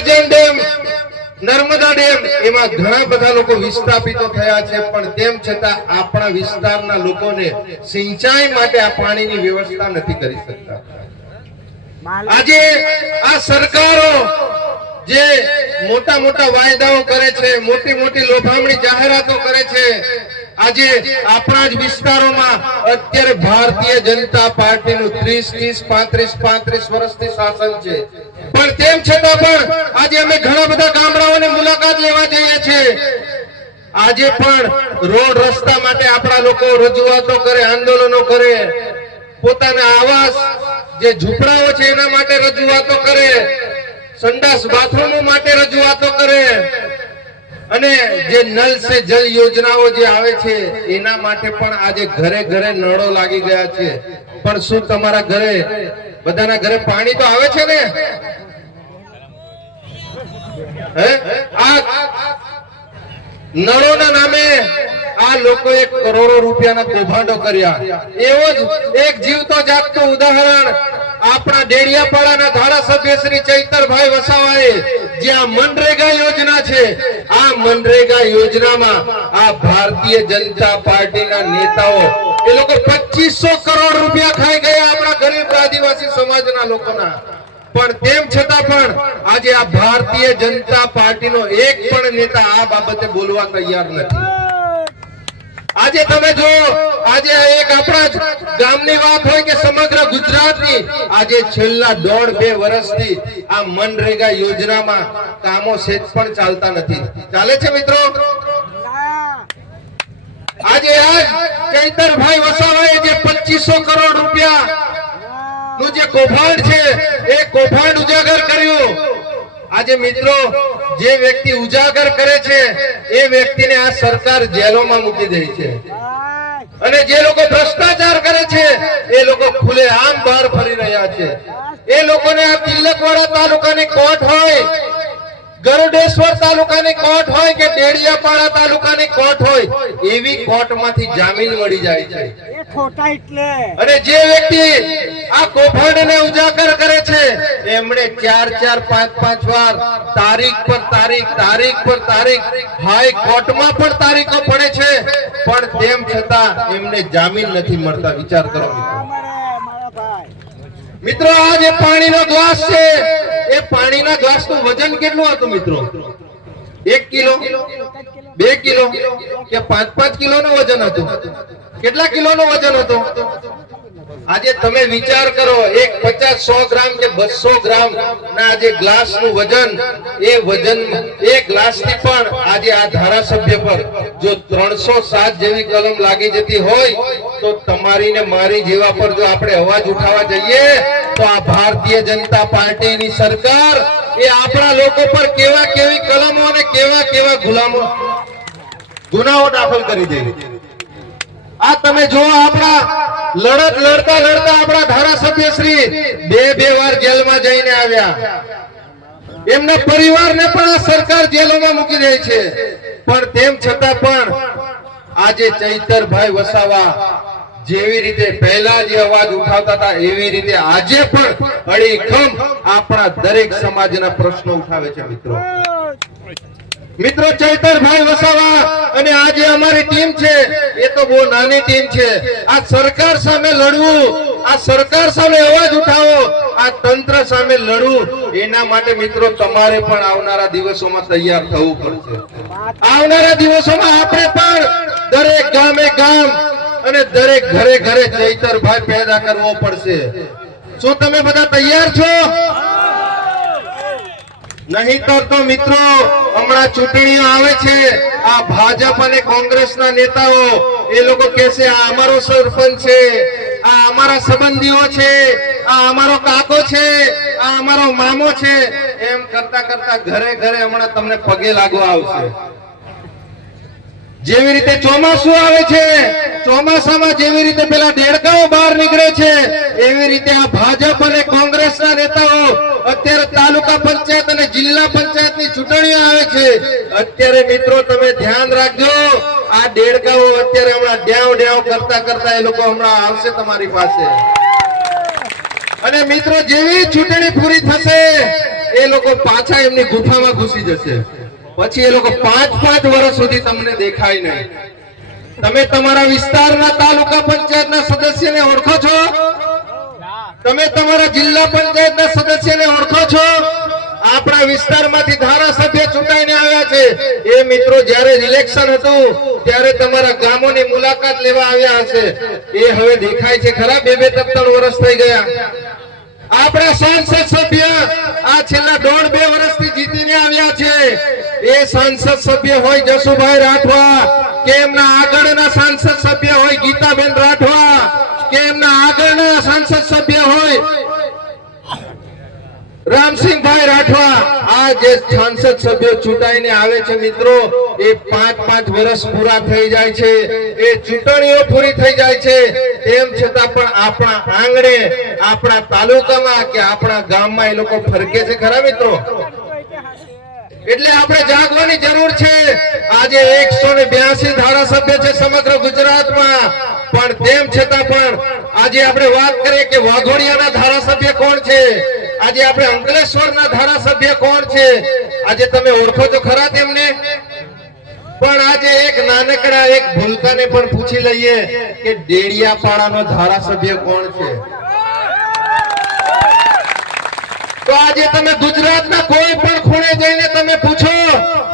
Karjan dam Narmada dam એમાં ઘણા બધા લોકો વિસ્થાપિતો થયા છે પણ તેમ છતાં આપણા વિસ્તારના લોકોને સિંચાઈ માટે આ પાણીની વ્યવસ્થા નથી કરી શકતા. આજે આ સરકારો જે મોટા મોટા વાયદાઓ કરે છે મોટી મોટી લોભામણી જાહેરાતો કરે છે આજે આપણા જ વિસ્તારોમાં અત્યારે ભારતીય જનતા પાર્ટીનું ત્રીસ ત્રીસ, પાંત્રીસ પાંત્રીસ વર્ષથી શાસન છે. પણ તેમ છતાં પણ આજે અમે ઘણા બધા ગામડાઓની મુલાકાત લેવા જઈએ છીએ. આજે પણ રોડ રસ્તા માટે આપણા લોકો રજૂઆતો કરે, આંદોલનો કરે. પોતાના આવાસ જે ઝૂંપડાઓ છે એના માટે રજૂઆતો કરે. સંડાસ બાથરૂમો માટે રજૂઆતો કરે. અને જે નલ સે જલ યોજનાઓ જે આવે છે, એના માટે પણ આજે ઘરે ઘરે નળો લાગી ગયા છે. પણ શું તમારા ઘરે બધાના ઘરે પાણી તો આવે છે ને? હે? આ નળોના નામે આ લોકોએ કરોડો રૂપિયાના કૌભાંડો કર્યા. એવો જ એક જીવતો જાગતો ઉદાહરણ આપણા ડેડિયાપાડાના ધારાસભ્ય શ્રી ચૈતરભાઈ વસાવાએ જે આ મનરેગા યોજના છે, આ મનરેગા યોજનામાં આ ભારતીય જનતા પાર્ટીના નેતાઓ, એ લોકો 2500 કરોડ રૂપિયા ખાઈ ગયા આપણા ગરીબ આદિવાસી સમાજના લોકોના. પણ તેમ છતાં પણ આજે આ ભારતીય જનતા પાર્ટીનો એક પણ નેતા આ બાબતે બોલવા તૈયાર નથી. આજે તમે જો, આજે એક આપણા ગામની વાત હોય કે સમગ્ર ગુજરાતની, આજે છેલ્લા દોઢ બે વર્ષથી આ મનરેગા યોજનામાં કામો સેજ પણ ચાલતા નથી. ચાલે છે મિત્રો? આજે ચૈતરભાઈ વસાવાએ જે 2500 કરોડ રૂપિયા નું જે કૌભાંડ છે, એ કૌભાંડ ઉજાગર કર્યું. આજે મિત્રો, જે વ્યક્તિ ઉજાગર કરે છે, એ વ્યક્તિને આ સરકાર જેલોમાં મૂકી દે છે. અને જે લોકો ભ્રષ્ટાચાર કરે છે, એ લોકો ખુલે આમ બહાર ફરી રહ્યા છે. એ લોકોને આ તિલકવાડા તાલુકાની કોર્ટ હોય ગરુડેશ્વર તાલુકાની કોર્ટ હોય કે ડેડિયાપાડા તાલુકાની કોર્ટ હોય એવી કોર્ટમાંથી જામીન મળી જાય છે. ખોટા એટલે. અને જે વ્યક્તિ આ કૌભાંડને ઉજાગર કરે છે એમણે ચાર ચાર પાંચ પાંચ વાર તારીખ પર તારીખ તારીખ પર તારીખ હાઈ કોર્ટમાં પણ તારીખો પડે છે પણ તેમ છતાં એમને જામીન નથી મળતા વિચાર કરો મિત્રો આ જે પાણીનો ગ્લાસ છે એ પાણીના ગ્લાસનું વજન કેટલું હતું મિત્રો? એક કિલો? બે કિલો? કે પાંચ પાંચ કિલો નું વજન હતું? કેટલા કિલો નું વજન હતું? આજે તમે વિચાર કરો, એક પચાસ સો ગ્રામ કે બસો ગ્રામ ના આજે ગ્લાસનું વજન, એ વજન, એ ગ્લાસથી પણ આજે આ ધારાસભ્ય પર જો ત્રણસો સાત જેવી કલમ લાગી જતી હોય, તો તમારી ને મારી જેવા પર જો આપણે અવાજ ઉઠાવવા જઈએ તો આ ભારતીય જનતા પાર્ટીની સરકાર એ આપણા લોકો પર કેવા કેવી કલમો અને કેવા કેવા ગુલામો ગુનાઓ દાખલ કરી દે આ તમે જો આપણા લડત લડતા લડતા આપણા ધારાસભ્ય શ્રી બે બે વાર જેલમાં જઈને આવ્યા. એમના પરિવારને પણ આ સરકાર જેલોમાં મૂકી દે છે. પણ તેમ છતાં પણ આજે ચૈતરભાઈ વસાવા જેવી રીતે પહેલા જે અવાજ ઉઠાવતા હતા, એવી રીતે આજે પણ અડીખમ આપણા દરેક સમાજના પ્રશ્નો ઉઠાવે છે, મિત્રો. મિત્રો, ચૈતરભાઈ વસાવા અને આજે અમારી ટીમ છે, એ તો બહુ નાની ટીમ છે. આ સરકાર સામે લડવું, આ સરકાર સામે અવાજ ઉઠાવો, આ તંત્ર સામે લડવું, એના માટે મિત્રો તમારે પણ આવનારા દિવસોમાં તૈયાર થવું પડશે. આવનારા દિવસોમાં આપણે પણ દરેક ગામે ગામ અને દરેક ઘરે ઘરે ચૈતરભાઈ પેદા કરવો પડશે. શું તમે બધા તૈયાર છો? નહીતર તો મિત્રો, હમણાં ચૂંટણીઓ આવે છે. આ ભાજપ અને કોંગ્રેસના નેતાઓ, એ લોકો કહેશે આ અમારો સરપંચ છે, આ અમારા સંબંધીઓ છે, આ અમારો કાકો છે, આ અમારો મામો છે. એમ કરતા કરતા ઘરે ઘરે હમણાં તમને પગે લાગવા આવશે. જેવી રીતે ચોમાસું આવે છે, ચોમાસામાં જેવી રીતે પેલા દેડકાઓ બહાર નીકળે છે, એવી રીતે આ ભાજપ અને કોંગ્રેસના નેતાઓ અત્યારે તાલુકા પંચાયત અને જિલ્લા પંચાયતની ચૂંટણીઓ આવે છે. અત્યારે મિત્રો તમે ધ્યાન રાખજો, આ દેડકાઓ અત્યારે હમણાં ડ્યાવ ડ્યાવ કરતા કરતા એ લોકો હમણાં આવશે તમારી પાસે. અને મિત્રો, જેવી ચૂંટણી પૂરી થશે, એ લોકો પાછા એમની ગુફામાં ઘૂસી જશે. પછી એ લોકો પાંચ પાંચ વર્ષ સુધી તમને દેખાય નહીં. તમે તમારા વિસ્તારના તાલુકા પંચાયતના સદસ્યને ઓળખો છો? તમે તમારા જિલ્લા પંચાયતના સદસ્યને ઓળખો છો? આપણા વિસ્તારમાંથી ધારાસભ્ય ચૂંટાઈને આવ્યા છે. એ મિત્રો જ્યારે ઇલેક્શન હતું, ત્યારે તમારા ગામોની મુલાકાત લેવા આવ્યા હશે. એ હવે દેખાય છે. ખરા? બે બે ત્રણ વર્ષ થઈ ગયા. આપણા સાંસદ સભ્ય આ છેલ્લા દોઢ બે વર્ષથી જીતીને આવ્યા છે. એ સાંસદ સભ્ય હોય જસુભાઈ રાઠવા, કે એમના આગળના સાંસદ સભ્ય હોય ગીતાબેન રાઠવા, કે એમના આગળના સાંસદ સભ્ય હોય રામસિંહભાઈ રાઠવા. આ જે સાંસદ સભ્યો ચૂંટાઈને આવે છે મિત્રો, એ પાંચ પાંચ વર્ષ પૂરા થઈ જાય છે. એ ચૂંટણીઓ પૂરી થઈ જાય છે. તેમ છતાં પણ આપણા આંગણે, આપણા તાલુકામાં કે આપણા ગામમાં એ લોકો ફરકે છે ખરા મિત્રો? એટલે આપણે જાગવાની જરૂર છે. આજે એકસો ને બ્યાસી ધારાસભ્ય છે સમગ્ર ગુજરાતમાં. પણ તેમ છતાં પણ આજે આપણે વાત કરીએ કે વાઘોડિયાના ધારાસભ્ય કોણ છે? આજે આપણે અંકલેશ્વરના ધારાસભ્ય કોણ છે? આજે તમે ઓળખો છો ખરા તેમને? પણ આજે એક નાનકડા એક ભૂલકાને પણ પૂછી લઈએ કે ડેડિયાપાડાનો ધારાસભ્ય કોણ છે? તો આજે તમે ગુજરાતના કોઈ પણ ખૂણે જઈને તમે પૂછો,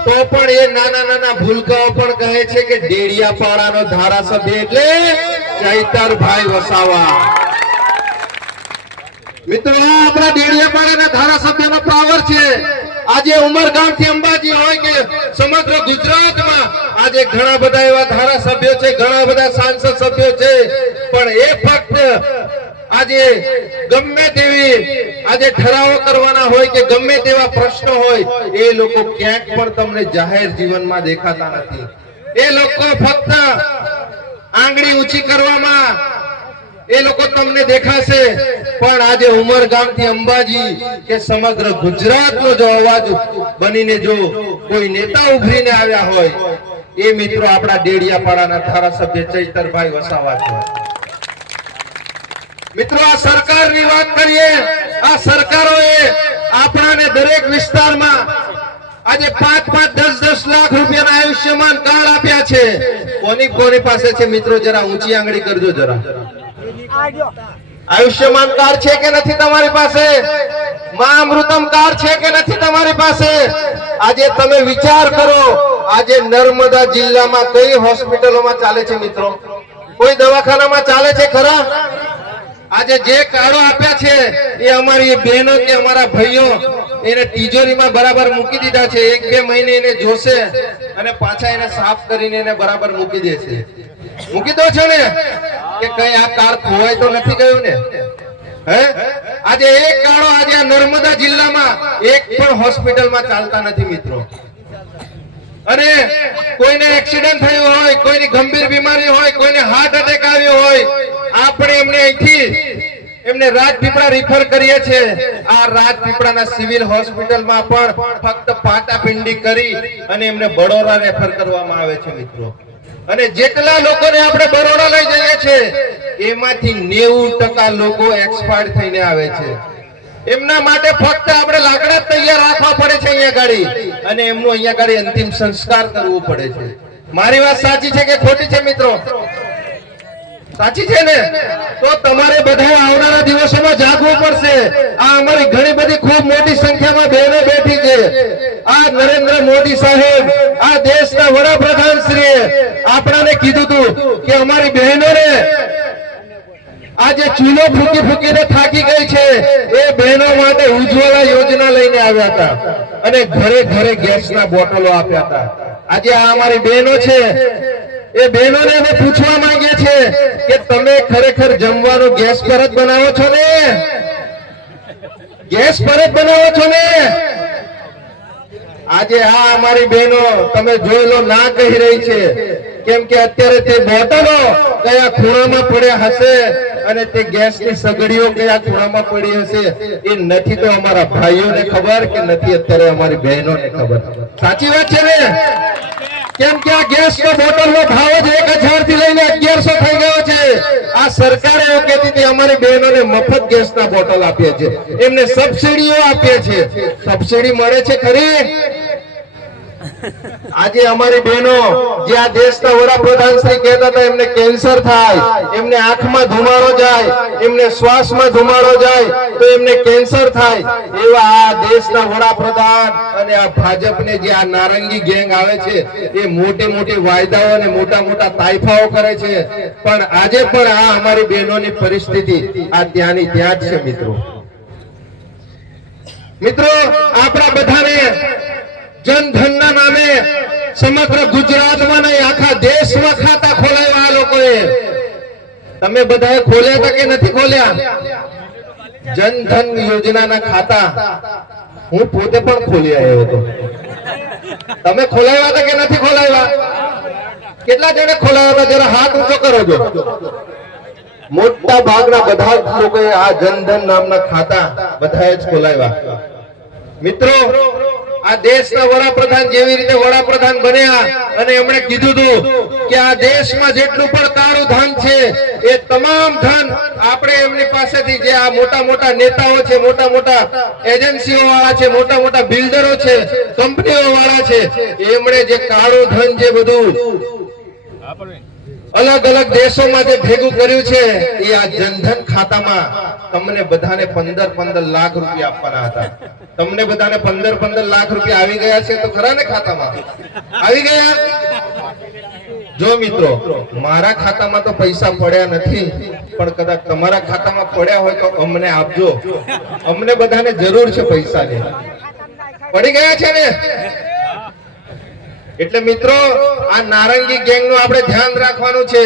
તો પણ એ નાના નાના ભૂલકાઓ પણ કહે છે કે ડેડિયાપાડાનો ધારાસભ્ય એટલે ચૈતરભાઈ વસાવા. મિત્રો આપણા ડેડિયાપાડાના ધારાસભ્યનો પાવર છે. આજે ઉમરગામથી અંબાજી હોય કે સમગ્ર ગુજરાતમાં આજે ઘણા બધા એવા ધારાસભ્યો છે, ઘણા બધા સાંસદ સભ્યો છે, પણ એ ફક્ત આજે ગમે તેવી આજે ઠરાવો કરવાના હોય કે ગમે તેવા પ્રશ્નો હોય, એ લોકો ક્યાંક પણ તમને જાહેર જીવનમાં દેખાતા નથી. એ લોકો ફક્ત આંગળી ઊંચી કરવામાં એ લોકો તમને દેખાશે. પણ આજે ઉમરગામથી અંબાજી કે સમગ્ર ગુજરાતનો જો અવાજ બનીને જો કોઈ નેતા ઉભરીને આવ્યા હોય, એ મિત્રો આપણા ડેડિયાપાડાના ધારાસભ્ય ચૈતરભાઈ વસાવા છે. મિત્રો, આ સરકારની વાત કરીએ, આ સરકારોએ આપણાને દરેક વિસ્તારમાં આજે પાંચ પાંચ દસ દસ લાખ રૂપિયાના આયુષ્યમાન કાર્ડ આપ્યા છે. કોની કોની પાસે છે મિત્રો? જરા ઊંચી આંગળી કરજો જરા. આયુષ્યમાન કાર્ડ છે કે નથી તમારી પાસે? મા અમૃતમ કાર્ડ છે કે નથી તમારી પાસે? આજે તમે વિચાર કરો, આજે નર્મદા જિલ્લામાં કઈ હોસ્પિટલોમાં ચાલે છે મિત્રો? કોઈ દવાખાનામાં ચાલે છે ખરા? આજે જે કાર્ડો આપ્યા છે, એ અમારી બહેનો કે અમારા ભાઈઓ એને તિજોરીમાં બરાબર મૂકી દીધા છે. એક બે મહિને એને જોશે અને પાછા એને સાફ કરીને એને બરાબર મૂકી દેશે મૂકી દો છો ને? કે કઈ આ કાર્ડ ખોવાય તો નથી ગયું ને? હે? આજે એક કાળો આજે નર્મદા જિલ્લામાં એક પણ હોસ્પિટલમાં ચાલતા નથી મિત્રો. અને કોઈને એક્સિડન્ટ થયું હોય, કોઈની ગંભીર બીમારી હોય, કોઈને હાર્ટ એટેક આવ્યો હોય આપણે એમને અહીંથી એમને રાજપીપળા રિફર કરીએ છીએ. આ રાજપીપળાના સિવિલ હોસ્પિટલમાં પણ ફક્ત પાટાપિંડી કરી અને એમને બરોડા રેફર કરવામાં આવે છે મિત્રો. અને જેટલા લોકોને આપણે બરોડા લઈ જઈએ છીએ, એમાંથી નેવું ટકા લોકો એક્સપાયર થઈને આવે છે. એમના માટે ફક્ત આપણે લાકડા તૈયાર રાખવા પડે છે અહીંયા ગાડી. અને એમનું અહીંયા ગાડી અંતિમ સંસ્કાર કરવું પડે છે. મારી વાત સાચી છે કે ખોટી છે મિત્રો? સાચી છે ને? તો તમારે બધા આવનારા દિવસોમાં જાગવું પડશે. આ અમારી ઘણી બધી ખૂબ મોટી સંખ્યામાં બહેનો બેઠી છે. આ નરેન્દ્ર મોદી સાહેબ, આ દેશના વડાપ્રધાન શ્રી આપણાને કીધું હતું કે અમારી બહેનોને આજે ચૂલો ફૂકી ફૂકીને થાકી ગઈ છે. એ બહેનો માટે ઉજ્જવલા યોજના લઈને આવ્યા હતા અને ઘરે ઘરે ગેસના બોટલો આપ્યા હતા. આજે આ અમારી બહેનો છે. એ બહેનોને અમે પૂછવા માંગીએ છીએ કે તમે ખરેખર જમવાનો ગેસ પર જ બનાવો છો ને? ગેસ પર જ બનાવો છો ને? આજે આ અમારી બહેનો, તમે જોઈ લો, ના કહી રહી છે. કેમ કે અત્યારે તે બોટલો કયા ખૂણામાં પડ્યા હશે અને તે ગેસની સગડીઓ કયા ખૂણામાં પડી હશે, એ નથી તો અમારા ભાઈઓને ખબર કે નથી અત્યારે અમારી બહેનોને ખબર. સાચી વાત છે ને? કેમ કે આ ગેસ નો બોટલ નો ભાવ જ એક હજારથી લઈને અગિયારસો થઈ ગયો છે. આ સરકાર એવું કહેતી હતી, અમારી બહેનોને મફત ગેસ ના બોટલ આપીએ છીએ. એમને સબસિડીઓ આપીએ છીએ. સબસિડી મળે છે ખરી? આજે અમારી બહેનો જે આ દેશના વડાપ્રધાન શ્રી કહેતા હતા, એમને કેન્સર થાય, એમને આંખમાં ધુમાડો જાય, એમને શ્વાસમાં ધુમાડો જાય, તો એમને કેન્સર થાય. એવા આ દેશના વડાપ્રધાન અને આ ભાજપને જે આ નારંગી ગેંગ આવે છે, એ મોટી મોટી વાયદાઓ અને મોટા મોટા તાઇફાઓ કરે છે. પણ આજે પણ આ અમારી બહેનોની પરિસ્થિતિ આ ત્યાંની ત્યાં જ છે, મિત્રો. મિત્રો, આપણા બધાને જનધનના નામે સમગ્ર ગુજરાતમાં નહીં, આખા દેશમાં ખાતા ખોલાવ્યા આ લોકોએ. તમે બધાએ ખોલ્યા હતા કે નથી ખોલ્યા? જનધન યોજનાના ખાતા. હું પોતે પણ ખોલી આવ્યો હતો. તમે ખોલાવ્યા હતા કે નથી ખોલાવ્યા? કેટલા જણે ખોલાવ્યા જરા હાથ ઊંચો કરો છો મોટા ભાગના બધા જ લોકોએ આ જનધન નામના ખાતા બધાએ જ ખોલાવ્યા. મિત્રો આ દેશના વડાપ્રધાન જેવી રીતે વડાપ્રધાન બન્યા અને એમણે કીધું કે આ દેશમાં જેટલું પણ તારું ધન છે, એ તમામ ધન આપણે એમની પાસેથી જે આ મોટા મોટા નેતાઓ છે, મોટા મોટા એજન્સીઓ વાળા છે, મોટા મોટા બિલ્ડરો છે, કંપનીઓ વાળા છે, એમણે જે કાળું ધન જે બધું અલગ અલગ દેશોમાં જે ભેગું કર્યું છે, એ આ જનધન ખાતામાં તમને બધાને પંદર પંદર લાખ રૂપિયા આપવાના હતા. તમને બધાને પંદર પંદર લાખ રૂપિયા આવી ગયા છે તો ખરા ને ખાતામાં? આવી ગયા? જો મિત્રો, મારા ખાતામાં તો પૈસા પડ્યા નથી, પણ કદાચ તમારા ખાતામાં પડ્યા હોય તો અમને આપજો. અમને બધાને જરૂર છે પૈસાની. પડી ગયા છે ને? એટલે મિત્રો, આ નારંગી ગેંગનું આપણે ધ્યાન રાખવાનું છે.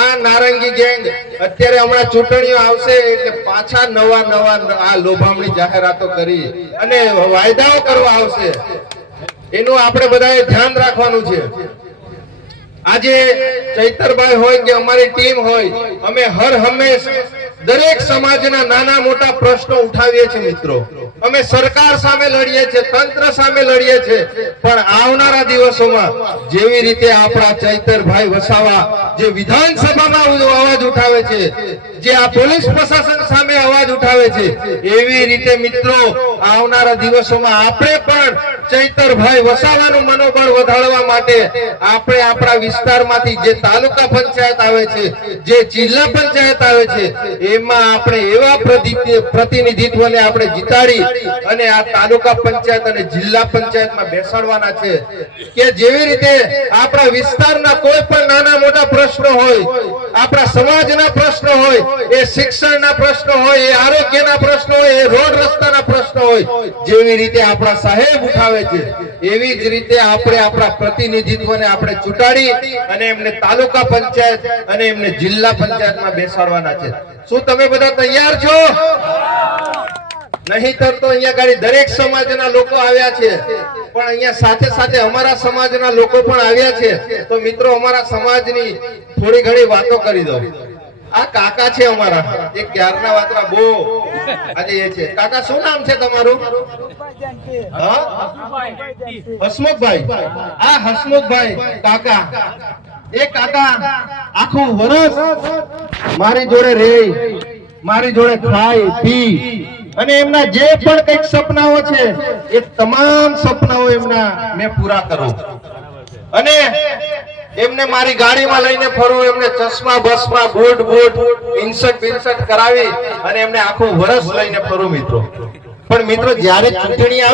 આ નારંગી ગેંગ અત્યારે હમણાં ચૂંટણીઓ આવશે એટલે પાછા નવા નવા આ લોભામણી જાહેરાતો કરી અને વાયદાઓ કરવા આવશે. એનું આપણે બધાએ ધ્યાન રાખવાનું છે. આજે ચૈતરભાઈ હોય કે અમારી ટીમ હોય, અમે હર હંમેશ દરેક સમાજના નાના મોટા પ્રશ્નો ઉઠાવીએ છીએ મિત્રો. અમે સરકાર સામે લડીએ છીએ, તંત્ર સામે લડીએ છીએ, પણ આવનારા દિવસોમાં જેવી રીતે આપણા ચૈતરભાઈ વસાવા જે વિધાનસભામાં અવાજ ઉઠાવે છે, જે આ પોલીસ પ્રશાસન સામે અવાજ ઉઠાવે છે, એવી રીતે મિત્રો આવનારા દિવસોમાં આપણે પણ ચૈતરભાઈ વસાવાનું મનોબળ વધારવા માટે આપણે આપણા વિસ્તારમાંથી જે તાલુકા પંચાયત આવે છે, જે જિલ્લા પંચાયત આવે છે, એમાં આપણે એવા પ્રતિ- પ્રતિનિધિત્વને આપણે જીતાડી અને આ તાલુકા પંચાયત અને જિલ્લા પંચાયતમાં બેસાડવાના છે. કે જેવી રીતે આપણા વિસ્તારના કોઈ પણ નાના મોટા પ્રશ્નો હોય, આપણા સમાજના પ્રશ્નો હોય, એ શિક્ષણના પ્રશ્નો હોય, એ આરોગ્યના પ્રશ્નો હોય, એ રોડ રસ્તાના પ્રશ્નો હોય, જેવી રીતે આપણા સાહેબ ઉઠાવે છે, એવી જ રીતે આપણે આપણા પ્રતિનિધિત્વને આપણે ચૂંટાડી અને એમને તાલુકા પંચાયત અને એમને જિલ્લા પંચાયતમાં બેસાડવાના છે. શું તમે બધા તૈયાર છો? નહીતર તો અહીંયા ગાડી દરેક સમાજના લોકો આવ્યા છે. પણ અહીંયા સાથે સાથે અમારા સમાજના લોકો પણ આવ્યા છે. તો મિત્રો, અમારા સમાજની થોડી ઘણી વાતો કરી દો આ કાકા છે અમારા. એક ક્યારના વાતરા બહુ આજે એ છે. કાકા, શું નામ છે તમારું? હસમુખભાઈ. આ હસમુખભાઈ, કાકા. એ કાકા, આખું વરસ મારી જોડે રે મારી જોડે ખાય, પી. અને એમના જે પણ કંઈક સપનાઓ છે, એ તમામ સપનાઓ એમના મેં પૂરા કરો. અને એમને મારી ગાડીમાં લઈને ફરું, એમને ચશ્મા બસમાં બૂટ બૂટ, ઇન્સર્ટ, બિન્સર્ટ કરાવી અને એમને આખું વર્ષ લઈને ફરું મિત્રો. પણ મિત્રો, જ્યારે ચૂંટણી